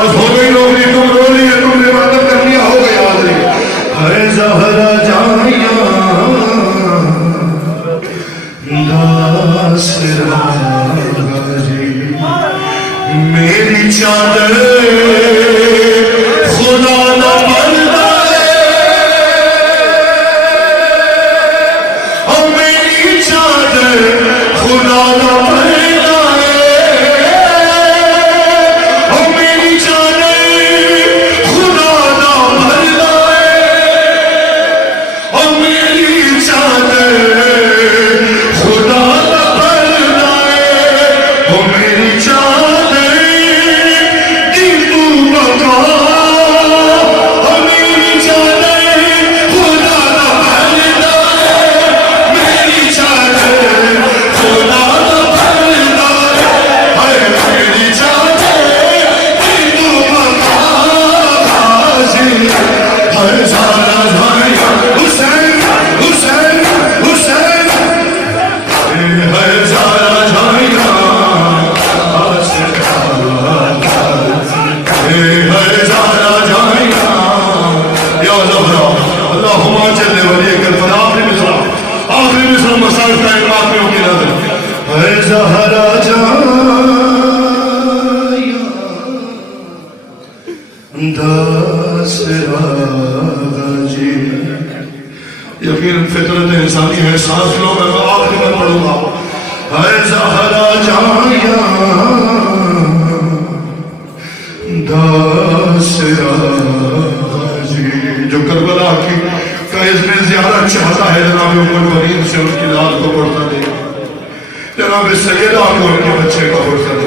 बस हो गई नौकरी, तुम रो रही है, तुमने इबादत कर लिया, हो गई हाजिरी। है ज़हरा जानिया दासरा जी, मेरी चादर खुदा ना बंदा है, और मेरी चादर खुदा ना बंदा है, और मेरी चादर खुदा ना बंदा है, और मेरी चादर खुदा ना बंदा है, और मेरी चादर यकीन फितरत इंसानी है, सांस लो, मैं आखिरी में पढ़ूंगा। है ज़हरा जानिया दासरा जी, जो करबला की का इसमें ज़ियारत चाहता है, जनाब उमर वरीद से उनकी लाल को पढ़ता दे, जनाब सैयदा को उनके बच्चे को पढ़ता दे।